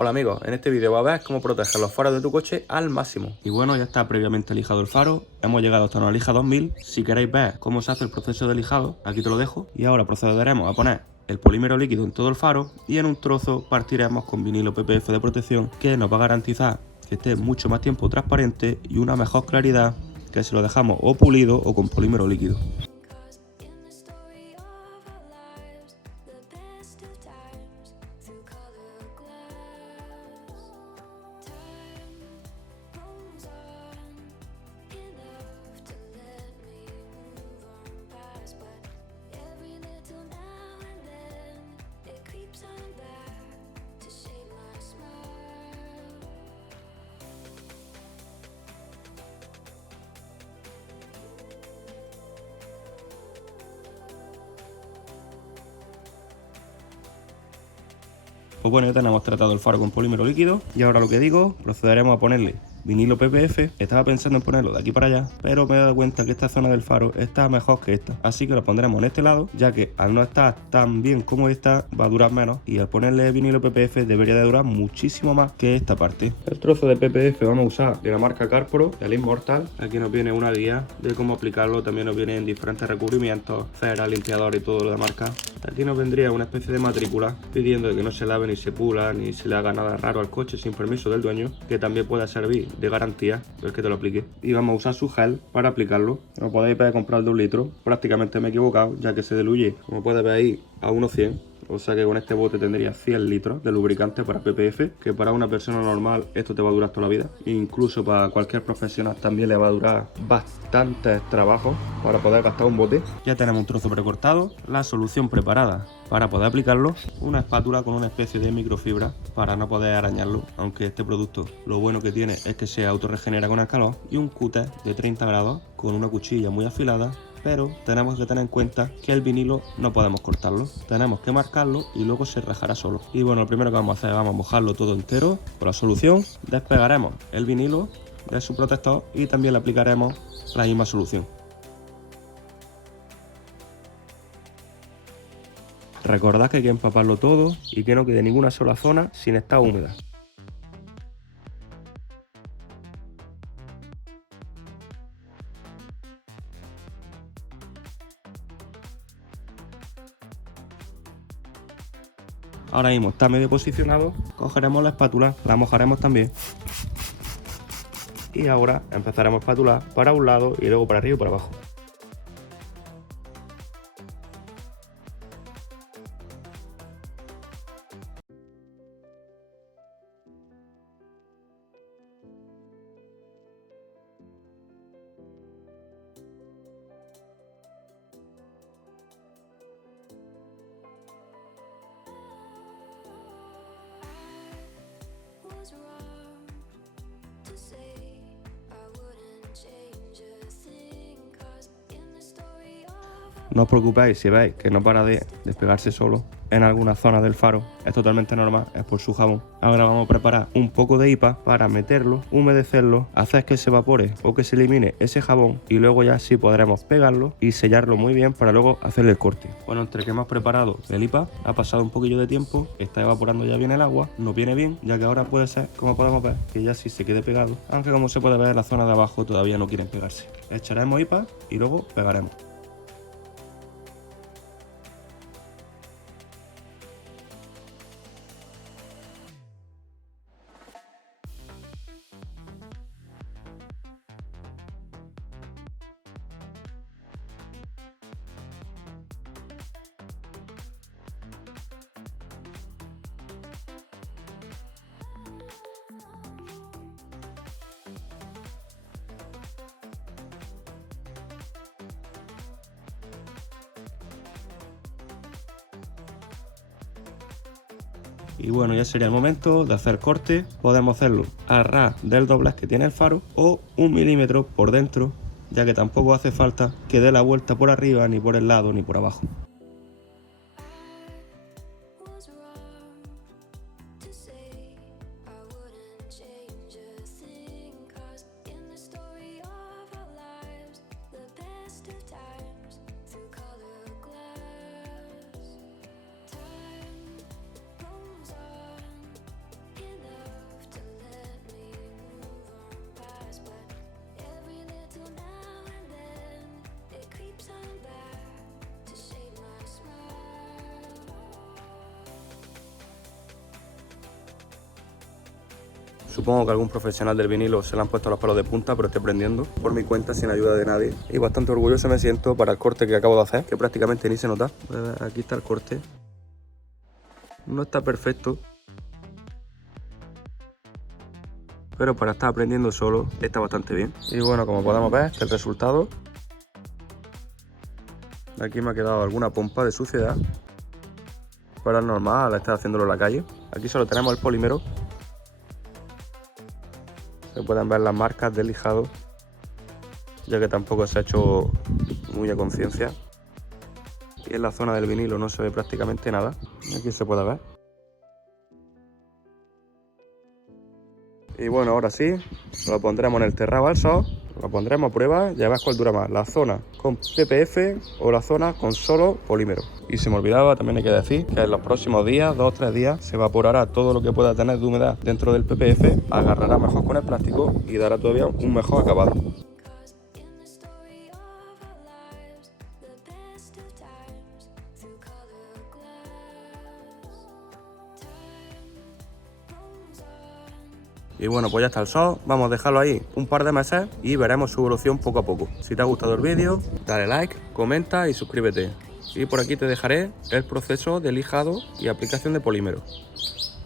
Hola amigos, en este vídeo vas a ver cómo proteger los faros de tu coche al máximo. Y bueno, ya está previamente lijado el faro, hemos llegado hasta una lija 2000. Si queréis ver cómo se hace el proceso de lijado, aquí te lo dejo. Y ahora procederemos a poner el polímero líquido en todo el faro y en un trozo partiremos con vinilo PPF de protección que nos va a garantizar que esté mucho más tiempo transparente y una mejor claridad que si lo dejamos o pulido o con polímero líquido. Pues bueno, ya tenemos tratado el faro con polímero líquido y ahora lo que digo, procederemos a ponerle vinilo PPF. Estaba pensando en ponerlo de aquí para allá, pero me he dado cuenta que esta zona del faro está mejor que esta, así que lo pondremos en este lado, ya que al no estar tan bien como esta va a durar menos y al ponerle vinilo PPF debería de durar muchísimo más que esta parte. El trozo de PPF vamos a usar de la marca Carpro, del Immortal. Aquí nos viene una guía de cómo aplicarlo, también nos vienen diferentes recubrimientos, cera, limpiador y todo lo de marca. Aquí nos vendría una especie de matrícula pidiendo que no se lave ni se pula ni se le haga nada raro al coche sin permiso del dueño, que también pueda servir de garantía el que te lo aplique. Y vamos a usar su gel para aplicarlo. Lo podéis comprar de 1 litro. Prácticamente me he equivocado, ya que se diluye, como puedes ver ahí, a 1,100. O sea que con este bote tendría 100 litros de lubricante para PPF, que para una persona normal esto te va a durar toda la vida. Incluso para cualquier profesional también le va a durar bastantes trabajos para poder gastar un bote. Ya tenemos un trozo precortado, la solución preparada para poder aplicarlo, una espátula con una especie de microfibra para no poder arañarlo, aunque este producto lo bueno que tiene es que se autorregenera con el calor, y un cúter de 30 grados con una cuchilla muy afilada. Pero tenemos que tener en cuenta que el vinilo no podemos cortarlo, tenemos que marcarlo y luego se rajará solo. Y bueno, lo primero que vamos a hacer, vamos a mojarlo todo entero con la solución, despegaremos el vinilo de su protector y también le aplicaremos la misma solución. Recordad que hay que empaparlo todo y que no quede ninguna sola zona sin estar húmeda. Ahora mismo está medio posicionado, cogeremos la espátula, la mojaremos también. Y ahora empezaremos a espatular para un lado y luego para arriba y para abajo. No os preocupéis si veis que no para de despegarse solo en alguna zona del faro, es totalmente normal, es por su jabón. Ahora vamos a preparar un poco de IPA para meterlo, humedecerlo, hacer que se evapore o que se elimine ese jabón y luego ya sí podremos pegarlo y sellarlo muy bien para luego hacerle el corte. Bueno, entre que hemos preparado el IPA, ha pasado un poquillo de tiempo, está evaporando ya bien el agua, nos viene bien, ya que ahora puede ser, como podemos ver, que ya sí se quede pegado, aunque como se puede ver en la zona de abajo todavía no quieren pegarse. Echaremos IPA y luego pegaremos. Y bueno, ya sería el momento de hacer corte. Podemos hacerlo a ras del doblez que tiene el faro o 1 milímetro por dentro, ya que tampoco hace falta que dé la vuelta por arriba, ni por el lado, ni por abajo. Supongo que algún profesional del vinilo se le han puesto los pelos de punta, pero estoy aprendiendo por mi cuenta sin ayuda de nadie. Y bastante orgulloso me siento para el corte que acabo de hacer, que prácticamente ni se nota. Aquí está el corte. No está perfecto, pero para estar aprendiendo solo está bastante bien. Y bueno, como podemos ver, el resultado. Aquí me ha quedado alguna pompa de suciedad, pero es normal al estar haciéndolo en la calle. Aquí solo tenemos el polímero. Se pueden ver las marcas del lijado, ya que tampoco se ha hecho muy a conciencia. Y en la zona del vinilo no se ve prácticamente nada. Aquí se puede ver. Y bueno, ahora sí, lo pondremos en el terrado al sol, lo pondremos a prueba y a ver cuál dura más, la zona con PPF o la zona con solo polímero. Y se me olvidaba, también hay que decir que en los próximos días, 2 o 3 días, se evaporará todo lo que pueda tener de humedad dentro del PPF, agarrará mejor con el plástico y dará todavía un mejor acabado. Y bueno, pues ya está el sol, vamos a dejarlo ahí un par de meses y veremos su evolución poco a poco. Si te ha gustado el vídeo, dale like, comenta y suscríbete. Y por aquí te dejaré el proceso de lijado y aplicación de polímero.